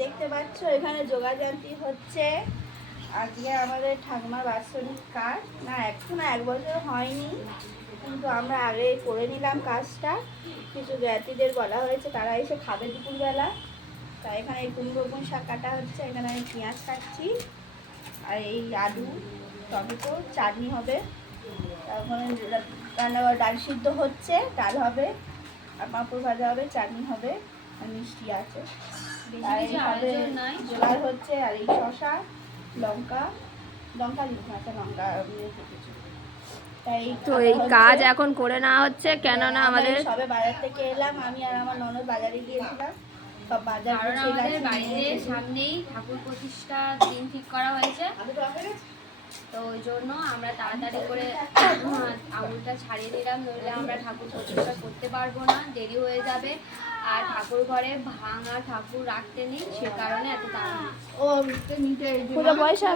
দেখতে পাচ্ছ এখানে যোগাযান্ত্রিক হচ্ছে। আজকে আমাদের ঠাকুমার বাৎসরিক কাজ না, এখন 1 বছর হয়নি, কিন্তু আমরা আগে করে নিলাম কাজটা। কিছু জ্ঞাতিদের বলা হয়েছে, তারা এসে খাবে দুপুরবেলা। তাই এখানে এই কুমড়ো পুঁই শাক কাটা হচ্ছে, এখানে আমি পেঁয়াজ কাটছি, আর এই আলু টমেটো চাটনি হবে। তারপরে রান্না ডাল সিদ্ধ হচ্ছে, ডাল হবে, আর পাঁপড় ভাজা হবে, চাটনি হবে, আর মিষ্টি আছে। আর এইভাবে জোগাড় হচ্ছে। আর এই শশা লঙ্কা লঙ্কা আচ্ছা লঙ্কা তাই তো এই কাজ এখন করে নেওয়া হচ্ছে, কেননা আমাদের সবে বাজার থেকে এলাম, আমি আর আমার ননদ বাজারে গিয়েছিলাম। সব বাজার কারণ আমাদের বাড়িতে সামনেই ঠাকুর প্রতিষ্ঠার দিন ঠিক করা হয়েছে, তো ওই জন্য আমরা তাড়াতাড়ি করে আঙুলটা ছাড়িয়ে দিলাম, নইলে আমরা ঠাকুর প্রতিষ্ঠা করতে পারবো না, দেরি হয়ে যাবে। আর ঠাকুর ঘরে ভাঙা ঠাকুর রাখতে নেই, সে কারণে এত তাড়াতাড়ি। ও পয়সা